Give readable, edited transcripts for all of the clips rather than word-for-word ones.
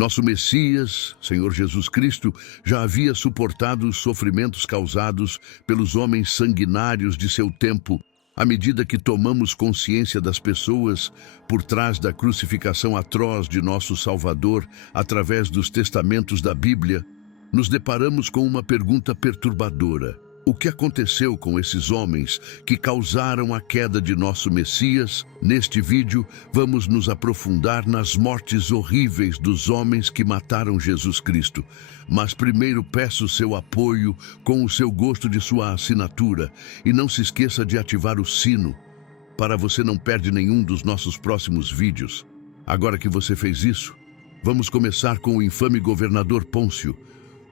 Nosso Messias, Senhor Jesus Cristo, já havia suportado os sofrimentos causados pelos homens sanguinários de seu tempo. À medida que tomamos consciência das pessoas por trás da crucificação atroz de nosso Salvador através dos testamentos da Bíblia, nos deparamos com uma pergunta perturbadora. O que aconteceu com esses homens que causaram a queda de nosso Messias? Neste vídeo, vamos nos aprofundar nas mortes horríveis dos homens que mataram Jesus Cristo. Mas primeiro peço seu apoio com o seu gosto de sua assinatura e não se esqueça de ativar o sino para você não perder nenhum dos nossos próximos vídeos. Agora que você fez isso, vamos começar com o infame governador Pôncio.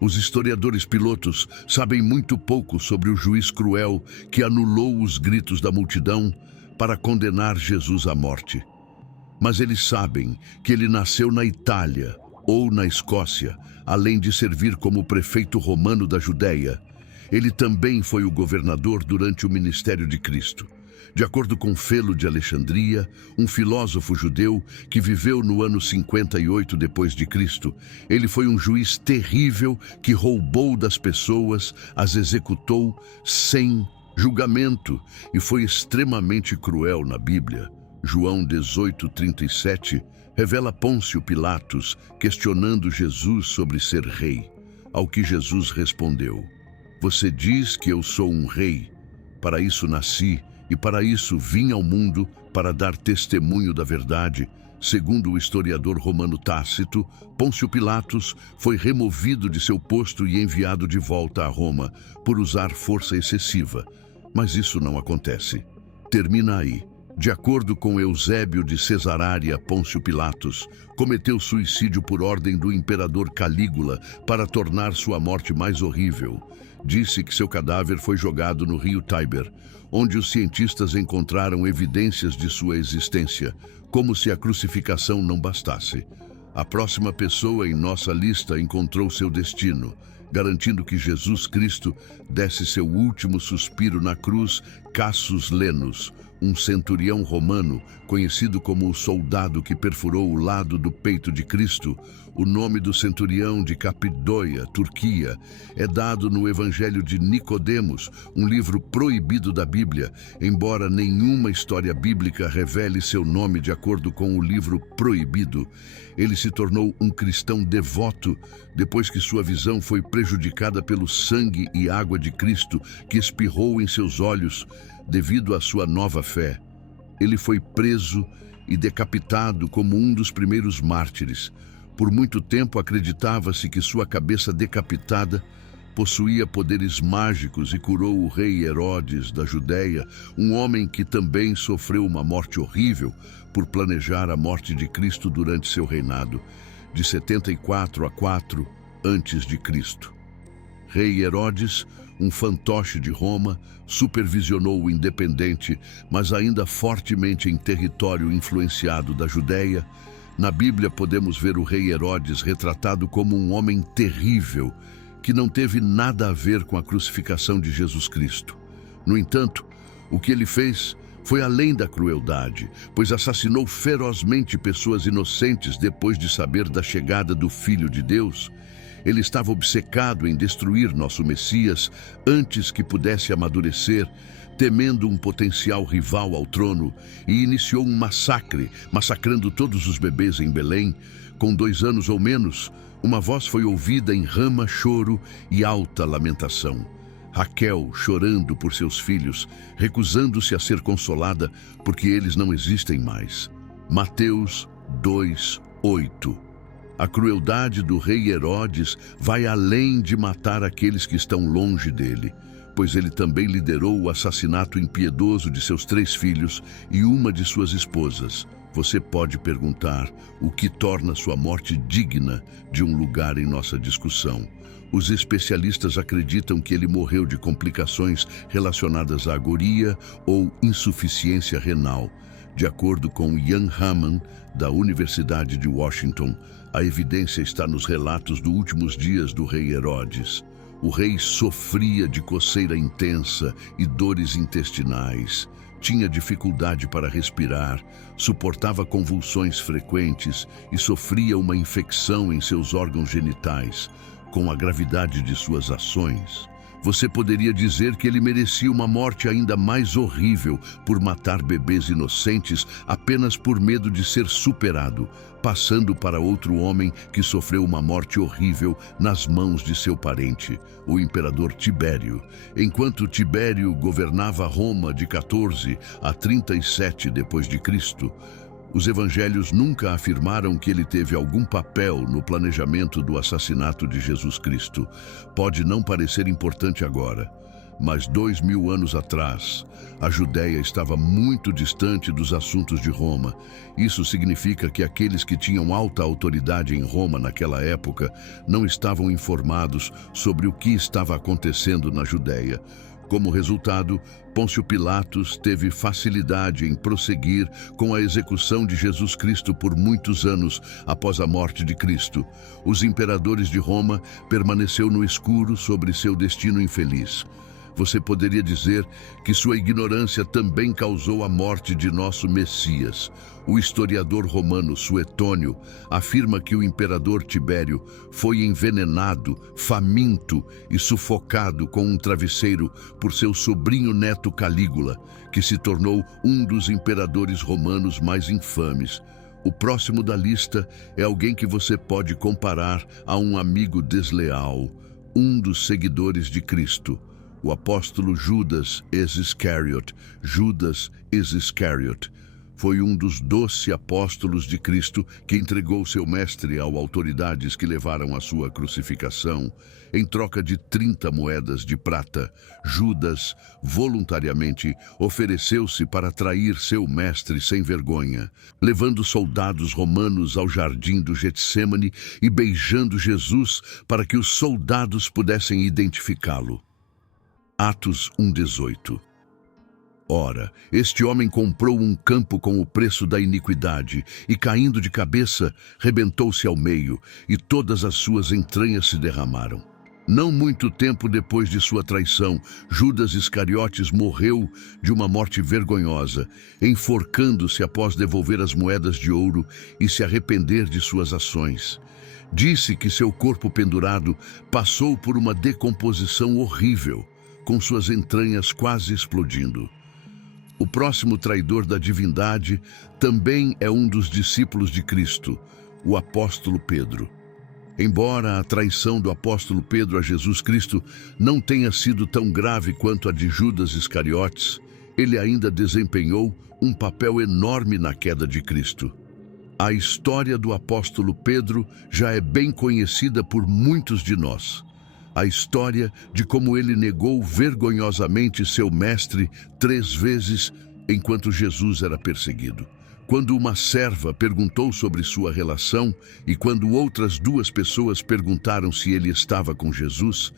Os historiadores pilotos sabem muito pouco sobre o juiz cruel que anulou os gritos da multidão para condenar Jesus à morte. Mas eles sabem que ele nasceu na Itália ou na Escócia, além de servir como prefeito romano da Judéia. Ele também foi o governador durante o ministério de Cristo. De acordo com Felo de Alexandria, um filósofo judeu que viveu no ano 58 depois de Cristo, ele foi um juiz terrível que roubou das pessoas, as executou sem julgamento e foi extremamente cruel na Bíblia. João 18:37 revela Pôncio Pilatos questionando Jesus sobre ser rei, ao que Jesus respondeu: "Você diz que eu sou um rei, para isso nasci, e para isso vim ao mundo, para dar testemunho da verdade." Segundo o historiador romano Tácito, Pôncio Pilatos foi removido de seu posto e enviado de volta a Roma por usar força excessiva. Mas isso não acontece. Termina aí. De acordo com Eusébio de Cesarária, Pôncio Pilatos cometeu suicídio por ordem do imperador Calígula para tornar sua morte mais horrível. Disse que seu cadáver foi jogado no rio Tíber, onde os cientistas encontraram evidências de sua existência, como se a crucificação não bastasse. A próxima pessoa em nossa lista encontrou seu destino, garantindo que Jesus Cristo desse seu último suspiro na cruz. Cassius Lenus, um centurião romano, conhecido como o soldado que perfurou o lado do peito de Cristo. O nome do centurião de Capidóia, Turquia, é dado no Evangelho de Nicodemos, um livro proibido da Bíblia, embora nenhuma história bíblica revele seu nome de acordo com o livro proibido. Ele se tornou um cristão devoto depois que sua visão foi prejudicada pelo sangue e água de Cristo que espirrou em seus olhos devido à sua nova fé. Ele foi preso e decapitado como um dos primeiros mártires. Por muito tempo acreditava-se que sua cabeça decapitada possuía poderes mágicos e curou o rei Herodes da Judéia, um homem que também sofreu uma morte horrível por planejar a morte de Cristo durante seu reinado, de 74 a 4 a.C. Rei Herodes, um fantoche de Roma, supervisionou o independente, mas ainda fortemente em território influenciado da Judéia. Na Bíblia podemos ver o rei Herodes retratado como um homem terrível, que não teve nada a ver com a crucificação de Jesus Cristo. No entanto, o que ele fez foi além da crueldade, pois assassinou ferozmente pessoas inocentes depois de saber da chegada do Filho de Deus. Ele estava obcecado em destruir nosso Messias antes que pudesse amadurecer, temendo um potencial rival ao trono, e iniciou um massacre, massacrando todos os bebês em Belém. Com 2 anos ou menos, uma voz foi ouvida em Rama, choro e alta lamentação. Raquel chorando por seus filhos, recusando-se a ser consolada porque eles não existem mais. Mateus 2:8. A crueldade do rei Herodes vai além de matar aqueles que estão longe dele, pois ele também liderou o assassinato impiedoso de seus 3 filhos e uma de suas esposas. Você pode perguntar o que torna sua morte digna de um lugar em nossa discussão. Os especialistas acreditam que ele morreu de complicações relacionadas à agonia ou insuficiência renal. De acordo com Ian Hammond, da Universidade de Washington, a evidência está nos relatos dos últimos dias do rei Herodes. O rei sofria de coceira intensa e dores intestinais. Tinha dificuldade para respirar, suportava convulsões frequentes e sofria uma infecção em seus órgãos genitais. Com a gravidade de suas ações, você poderia dizer que ele merecia uma morte ainda mais horrível por matar bebês inocentes apenas por medo de ser superado, passando para outro homem que sofreu uma morte horrível nas mãos de seu parente, o imperador Tibério. Enquanto Tibério governava Roma de 14 a 37 depois de Cristo, os evangelhos nunca afirmaram que ele teve algum papel no planejamento do assassinato de Jesus Cristo. Pode não parecer importante agora, mas 2000 anos atrás, a Judéia estava muito distante dos assuntos de Roma. Isso significa que aqueles que tinham alta autoridade em Roma naquela época não estavam informados sobre o que estava acontecendo na Judéia. Como resultado, Pôncio Pilatos teve facilidade em prosseguir com a execução de Jesus Cristo por muitos anos após a morte de Cristo. Os imperadores de Roma permaneceu no escuro sobre seu destino infeliz. Você poderia dizer que sua ignorância também causou a morte de nosso Messias. O historiador romano Suetônio afirma que o imperador Tibério foi envenenado, faminto e sufocado com um travesseiro por seu sobrinho neto Calígula, que se tornou um dos imperadores romanos mais infames. O próximo da lista é alguém que você pode comparar a um amigo desleal, um dos seguidores de Cristo. O apóstolo Judas Iscariot. Judas Iscariot foi um dos 12 apóstolos de Cristo que entregou seu mestre às autoridades que levaram à sua crucificação. Em troca de 30 moedas de prata, Judas voluntariamente ofereceu-se para trair seu mestre sem vergonha, levando soldados romanos ao jardim do Getsêmani e beijando Jesus para que os soldados pudessem identificá-lo. Atos 1:18. Ora, este homem comprou um campo com o preço da iniquidade, e caindo de cabeça, rebentou-se ao meio, e todas as suas entranhas se derramaram. Não muito tempo depois de sua traição, Judas Iscariotes morreu de uma morte vergonhosa, enforcando-se após devolver as moedas de ouro e se arrepender de suas ações. Disse que seu corpo pendurado passou por uma decomposição horrível, com suas entranhas quase explodindo. O próximo traidor da divindade também é um dos discípulos de Cristo, o apóstolo Pedro. Embora a traição do apóstolo Pedro a Jesus Cristo não tenha sido tão grave quanto a de Judas Iscariotes, ele ainda desempenhou um papel enorme na queda de Cristo. A história do apóstolo Pedro já é bem conhecida por muitos de nós. A história de como ele negou vergonhosamente seu mestre 3 vezes enquanto Jesus era perseguido. Quando uma serva perguntou sobre sua relação e quando outras 2 pessoas perguntaram se ele estava com Jesus,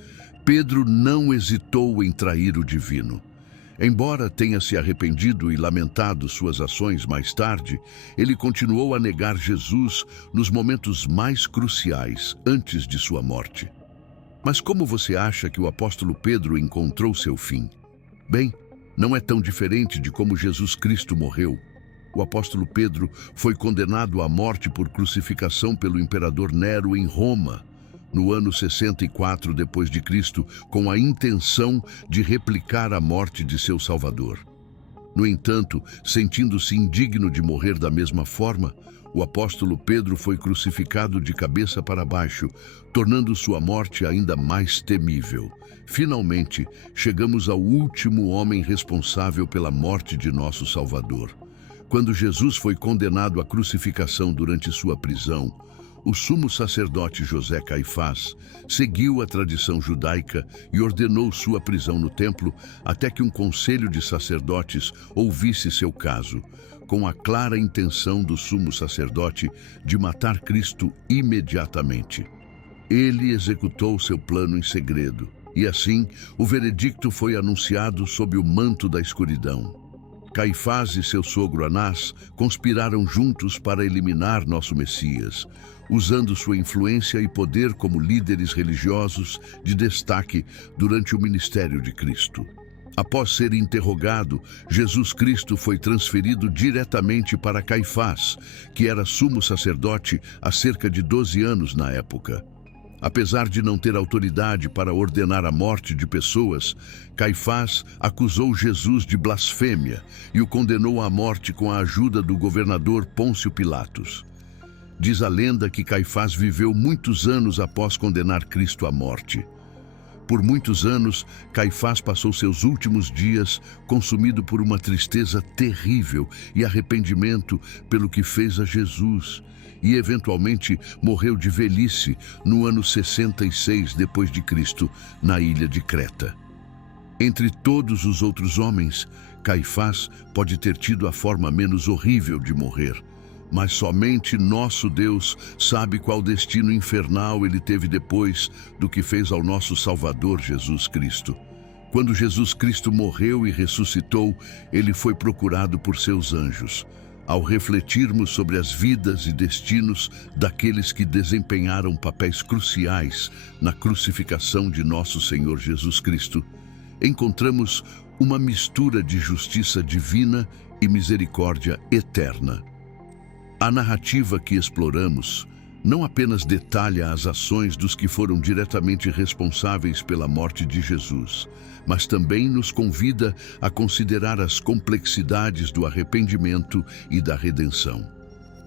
Pedro não hesitou em trair o divino. Embora tenha se arrependido e lamentado suas ações mais tarde, ele continuou a negar Jesus nos momentos mais cruciais antes de sua morte. Mas como você acha que o apóstolo Pedro encontrou seu fim? Bem, não é tão diferente de como Jesus Cristo morreu. O apóstolo Pedro foi condenado à morte por crucificação pelo imperador Nero em Roma, no ano 64 depois de Cristo, com a intenção de replicar a morte de seu Salvador. No entanto, sentindo-se indigno de morrer da mesma forma, o apóstolo Pedro foi crucificado de cabeça para baixo, tornando sua morte ainda mais temível. Finalmente, chegamos ao último homem responsável pela morte de nosso Salvador. Quando Jesus foi condenado à crucificação durante sua prisão, o sumo sacerdote José Caifás seguiu a tradição judaica e ordenou sua prisão no templo até que um conselho de sacerdotes ouvisse seu caso, com a clara intenção do sumo sacerdote de matar Cristo imediatamente. Ele executou seu plano em segredo, e assim o veredicto foi anunciado sob o manto da escuridão. Caifás e seu sogro Anás conspiraram juntos para eliminar nosso Messias, usando sua influência e poder como líderes religiosos de destaque durante o ministério de Cristo. Após ser interrogado, Jesus Cristo foi transferido diretamente para Caifás, que era sumo sacerdote há cerca de 12 anos na época. Apesar de não ter autoridade para ordenar a morte de pessoas, Caifás acusou Jesus de blasfêmia e o condenou à morte com a ajuda do governador Pôncio Pilatos. Diz a lenda que Caifás viveu muitos anos após condenar Cristo à morte. Por muitos anos, Caifás passou seus últimos dias consumido por uma tristeza terrível e arrependimento pelo que fez a Jesus, e eventualmente morreu de velhice no ano 66 depois de Cristo, na ilha de Creta. Entre todos os outros homens, Caifás pode ter tido a forma menos horrível de morrer, mas somente nosso Deus sabe qual destino infernal ele teve depois do que fez ao nosso Salvador Jesus Cristo. Quando Jesus Cristo morreu e ressuscitou, ele foi procurado por seus anjos. Ao refletirmos sobre as vidas e destinos daqueles que desempenharam papéis cruciais na crucificação de nosso Senhor Jesus Cristo, encontramos uma mistura de justiça divina e misericórdia eterna. A narrativa que exploramos não apenas detalha as ações dos que foram diretamente responsáveis pela morte de Jesus, mas também nos convida a considerar as complexidades do arrependimento e da redenção.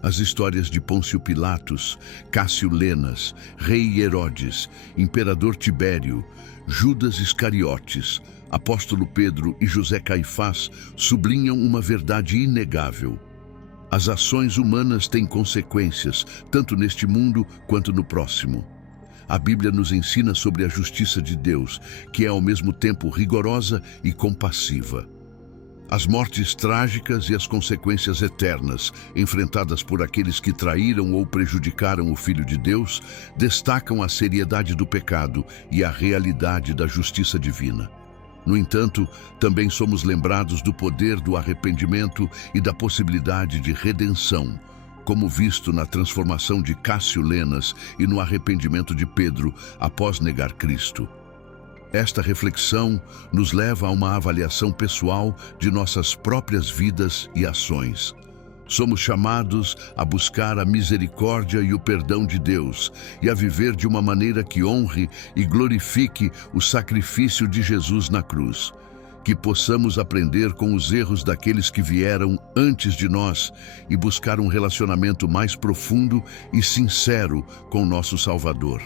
As histórias de Pôncio Pilatos, Cássio Lenas, Rei Herodes, Imperador Tibério, Judas Iscariotes, Apóstolo Pedro e José Caifás sublinham uma verdade inegável. As ações humanas têm consequências, tanto neste mundo quanto no próximo. A Bíblia nos ensina sobre a justiça de Deus, que é ao mesmo tempo rigorosa e compassiva. As mortes trágicas e as consequências eternas, enfrentadas por aqueles que traíram ou prejudicaram o Filho de Deus, destacam a seriedade do pecado e a realidade da justiça divina. No entanto, também somos lembrados do poder do arrependimento e da possibilidade de redenção, como visto na transformação de Cássio Lenas e no arrependimento de Pedro após negar Cristo. Esta reflexão nos leva a uma avaliação pessoal de nossas próprias vidas e ações. Somos chamados a buscar a misericórdia e o perdão de Deus e a viver de uma maneira que honre e glorifique o sacrifício de Jesus na cruz. Que possamos aprender com os erros daqueles que vieram antes de nós e buscar um relacionamento mais profundo e sincero com nosso Salvador.